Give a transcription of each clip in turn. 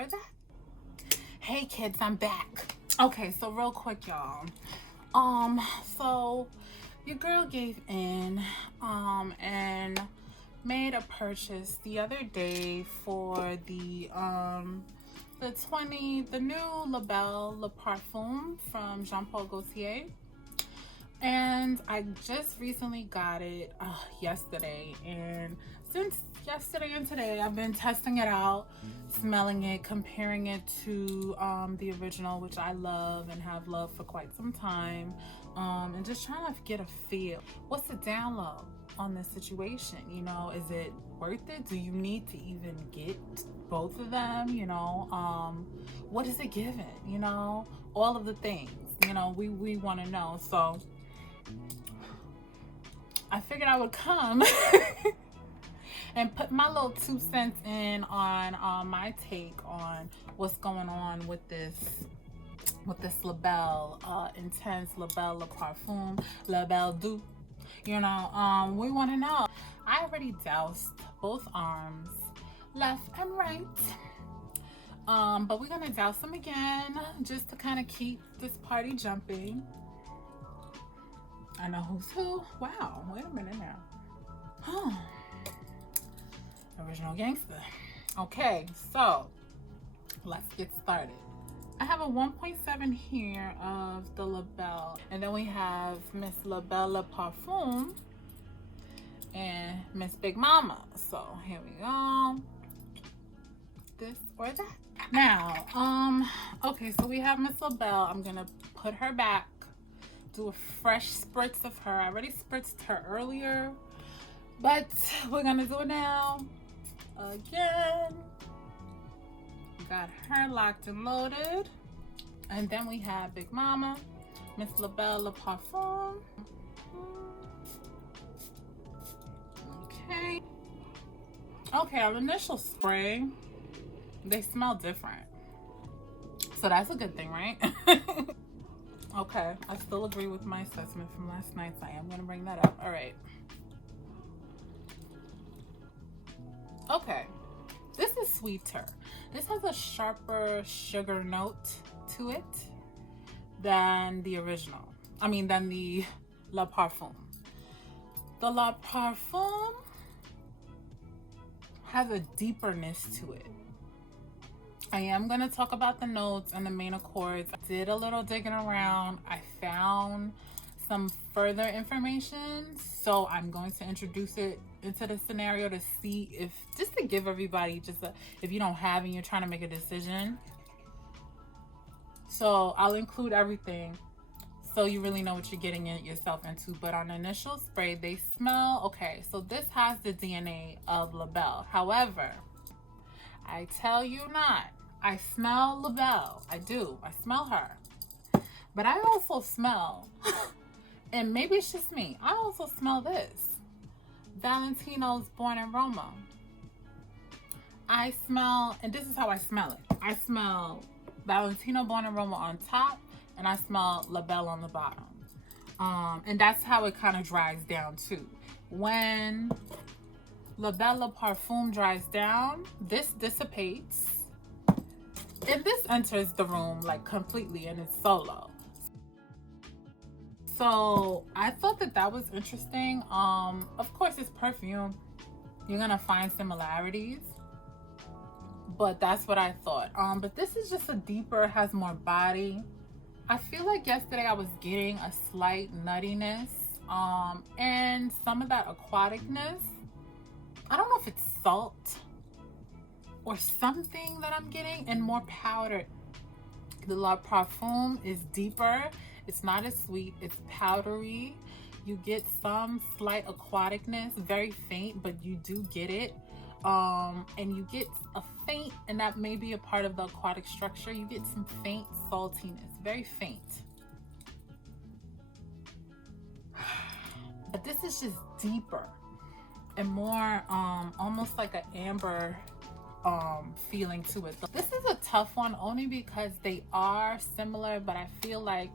or that. Hey kids, I'm back. Okay, so real quick, y'all. So your girl gave in and made a purchase the other day for the new Belle Le Parfum from Jean-Paul Gaultier. And I just recently got it yesterday, and since yesterday and today I've been testing it out, smelling it, comparing it to the original, which I love and have loved for quite some time, and just trying to get a feel. What's the download on this situation? You know, is it worth it? Do you need to even get both of them? You know, what is it giving? You know, all of the things, you know, we want to know. So I figured I would come and put my little 2 cents in on my take on what's going on with this La Belle Intense La Belle Le Parfum, La Belle Du. You know, we want to know. I already doused both arms, left and right. But we're gonna douse them again just to kind of keep this party jumping. I know who's who. Wow, wait a minute now. Original gangster. Okay, so let's get started. I have a 1.7 here of the La Belle, and then we have Miss La Belle Le Parfum and Miss Big Mama. So here we go. This or that. Now, okay, so we have Miss La Belle. I'm gonna put her back, do a fresh spritz of her. I already spritzed her earlier, but we're gonna do it now again. We got her locked and loaded. And then we have Big Mama, Miss La Belle Le Parfum. Okay, our initial spray, they smell different, so that's a good thing, right? Okay, I still agree with my assessment from last night, so I am gonna bring that up. All right. Okay, this is sweeter. This has a sharper sugar note to it than the original. I mean, than the La Parfum. The La Parfum has a deeperness to it. I am going to talk about the notes and the main accords. I did a little digging around. I found some further information, so I'm going to introduce it into the scenario to see if, just to give everybody if you don't have and you're trying to make a decision. So I'll include everything so you really know what you're getting yourself into. But on initial spray, they smell okay. So this has the DNA of La Belle. However, I tell you not, I smell La Belle. I do. I smell her. But I also smell, and maybe it's just me, I also smell this. Valentino's Born in Roma. I smell, and this is how I smell it. I smell Valentino Born in Roma on top, and I smell La Belle on the bottom. And that's how it kind of dries down too. When La Belle Le Parfum dries down, this dissipates, and this enters the room like completely, and it's solo. So I thought that was interesting. Of course, it's perfume. You're gonna find similarities, but that's what I thought. But this is just a deeper, has more body. I feel like yesterday I was getting a slight nuttiness, and some of that aquaticness. I don't know if it's salt or something that I'm getting, and more powder. The La Parfum is deeper. It's not as sweet. It's powdery. You get some slight aquaticness, very faint, but you do get it. And you get a faint, and that may be a part of the aquatic structure. You get some faint saltiness, very faint. But this is just deeper and more almost like an amber feeling to it. This is a tough one only because they are similar, but I feel like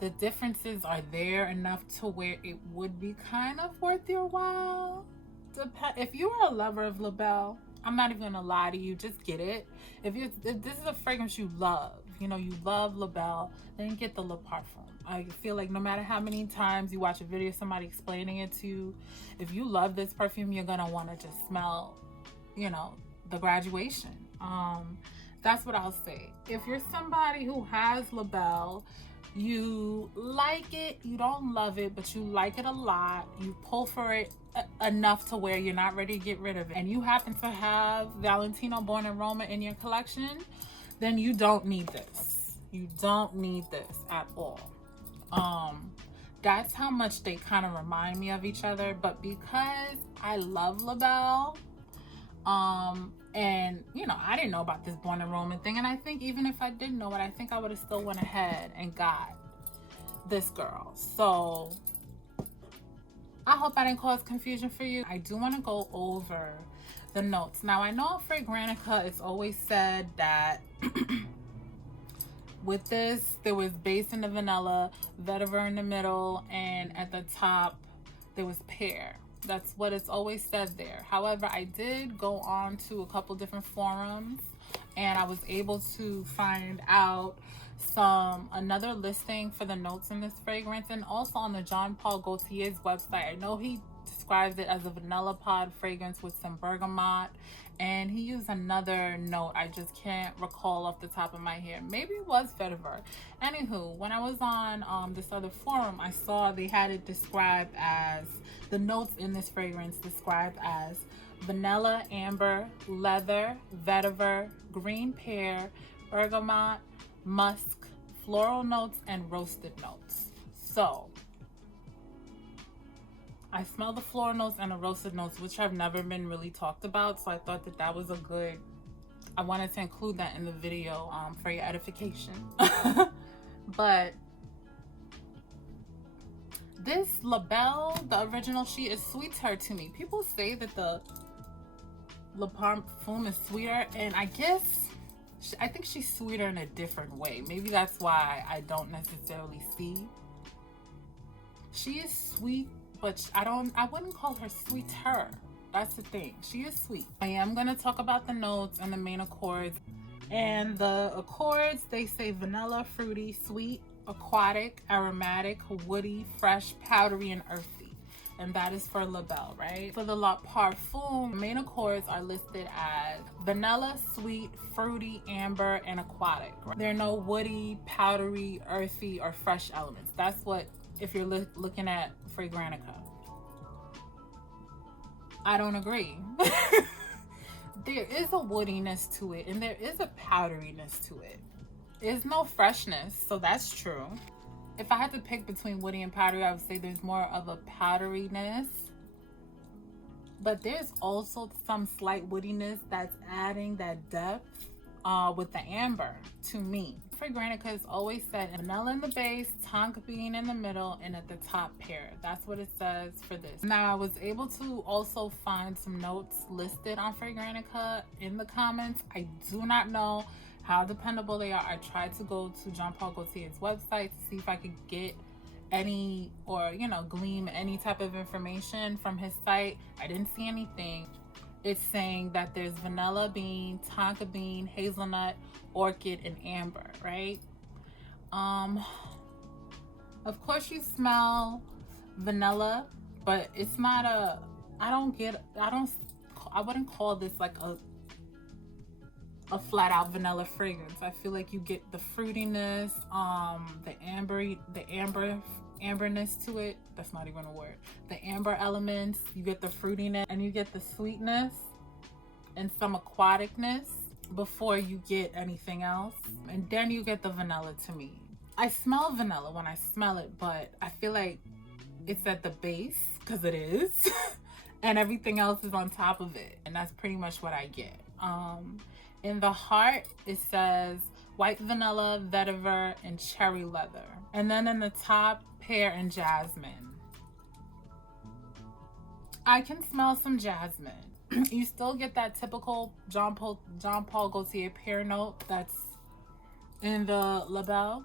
the differences are there enough to where it would be kind of worth your while. If you are a lover of La Belle, I'm not even gonna lie to you, just get it. If this is a fragrance you love, you know, you love Le Belle, then get the Le Parfum. I feel like no matter how many times you watch a video of somebody explaining it to you, if you love this perfume, you're gonna want to just smell, you know, the graduation. That's what I'll say. If you're somebody who has Le Belle, you like it, you don't love it, but you like it a lot, you pull for it enough to where you're not ready to get rid of it, and you happen to have Valentino Born in Roma in your collection, then you don't need this. You don't need this at all. That's how much they kind of remind me of each other. But because I love Le Belle, and you know, I didn't know about this Born in Roma thing, and I think even if I didn't know it, I think I would have still went ahead and got this girl. So I hope I didn't cause confusion for you. I do want to go over the notes. Now, I know Fragrantica, it's always said that with this, there was base in the vanilla, vetiver in the middle, and at the top, there was pear. That's what it's always said there. However, I did go on to a couple different forums, and I was able to find out another listing for the notes in this fragrance, and also on the Jean Paul Gaultier's website. I know he describes it as a vanilla pod fragrance with some bergamot, and he used another note I just can't recall off the top of my head. Maybe it was vetiver. Anywho, when I was on this other forum, I saw they had it described as, the notes in this fragrance described as vanilla, amber, leather, vetiver, green pear, bergamot, musk, floral notes, and roasted notes. So I smell the floral notes and the roasted notes, which have never been really talked about. So I thought that that was a good, I wanted to include that in the video for your edification. But this Le Belle, the original, she is sweeter to me. People say that the Le Parfum is sweeter, and I guess I think she's sweeter in a different way. Maybe that's why I don't necessarily see. She is sweet, but I wouldn't call her sweeter. That's the thing. She is sweet. I am going to talk about the notes and the main accords. And the accords, they say vanilla, fruity, sweet, aquatic, aromatic, woody, fresh, powdery, and earthy. And that is for Le Belle, right? For the Le Parfum, main accords are listed as vanilla, sweet, fruity, amber, and aquatic. There are no woody, powdery, earthy, or fresh elements. That's what, if you're looking at Fragrantica. I don't agree. There is a woodiness to it, and there is a powderiness to it. There's no freshness, so that's true. If I had to pick between woody and powdery, I would say there's more of a powderiness. But there's also some slight woodiness that's adding that depth with the amber to me. Fragrantica has always said vanilla in the base, tonka bean in the middle, and at the top pear. That's what it says for this. Now, I was able to also find some notes listed on Fragrantica in the comments. I do not know how dependable they are. I tried to go to Jean Paul Gaultier's website to see if I could get any, or you know, glean any type of information from his site. I didn't see anything. It's saying that there's vanilla bean, tonka bean, hazelnut, orchid, and amber, right? Of course you smell vanilla, but it's not a, I wouldn't call this like a flat out vanilla fragrance. I feel like you get the fruitiness, the amberness to it. That's not even a word. The amber elements, you get the fruitiness, and you get the sweetness and some aquaticness before you get anything else. And then you get the vanilla to me. I smell vanilla when I smell it, but I feel like it's at the base, because it is, and everything else is on top of it. And that's pretty much what I get. In the heart, it says white vanilla, vetiver, and cherry leather. And then in the top, pear and jasmine. I can smell some jasmine. You still get that typical Jean Paul Gaultier pear note that's in the Le Belle,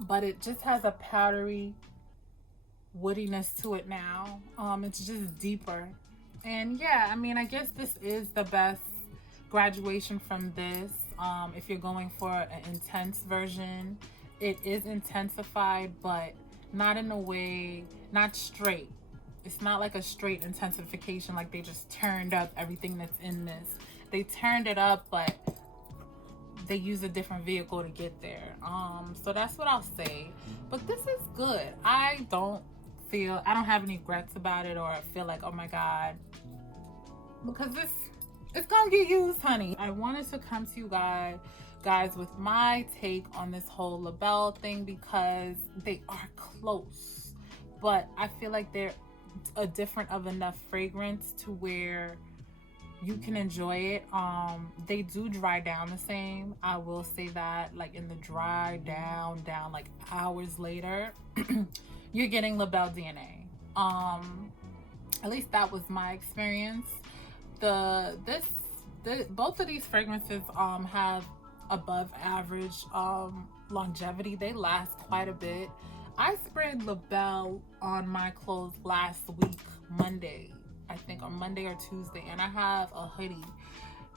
but it just has a powdery woodiness to it now. It's just deeper. And yeah, I mean, I guess this is the best graduation from this. If you're going for an intense version, it is intensified, but not in a way, not straight. It's not like a straight intensification, like they just turned up everything that's in this. They turned it up, but they use a different vehicle to get there. So that's what I'll say. But this is good. I don't have any regrets about it, or feel like, oh my god, because it's gonna get used, honey. I wanted to come to you guys with my take on this whole Le Belle thing, because they are close, but I feel like they're a different of enough fragrance to where you can enjoy it. They do dry down the same, I will say that. Like in the dry down like hours later, you're getting Le Belle DNA. At least that was my experience. Both of these fragrances have above average longevity. They last quite a bit. I sprayed Le Belle on my clothes last week, Monday, I think, on Monday or Tuesday, and I have a hoodie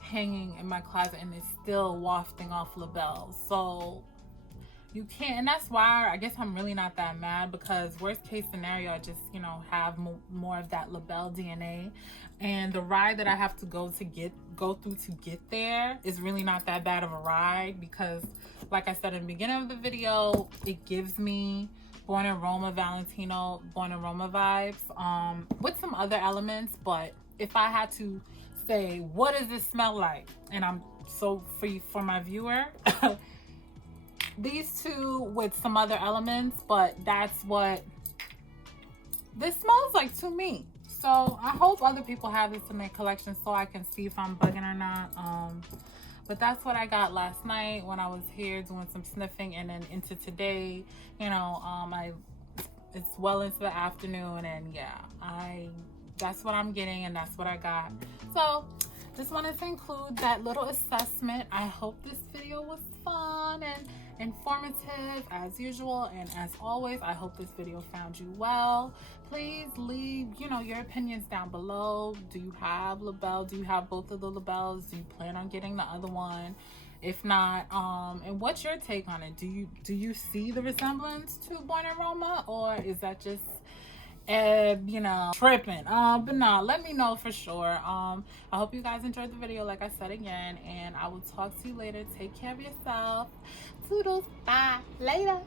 hanging in my closet and it's still wafting off Le Belle. So you can't, and that's why I guess I'm really not that mad, because worst case scenario, I just, you know, have more of that Le Belle DNA, and the ride that I have to go through to get there is really not that bad of a ride, because like I said in the beginning of the video, it gives me Born in Roma, Valentino, Born in Roma vibes, with some other elements. But if I had to say, what does this smell like? And I'm so for my viewer, these two with some other elements, but that's what this smells like to me. So I hope other people have this in their collection so I can see if I'm bugging or not. But that's what I got last night when I was here doing some sniffing, and then into today, you know, it's well into the afternoon, and yeah, that's what I'm getting, and that's what I got. So just wanted to include that little assessment. I hope this video was fun and informative as usual, and as always, I hope this video found you well. Please leave, you know, your opinions down below. Do you have Le Belle? Do you have both of the Le Belles? Do you plan on getting the other one? If not, and what's your take on it? Do you see the resemblance to Born in Roma, or is that just you know, tripping? But no, let me know for sure. I hope you guys enjoyed the video, like I said again, and I will talk to you later. Take care of yourself. Toodles. Bye. Later.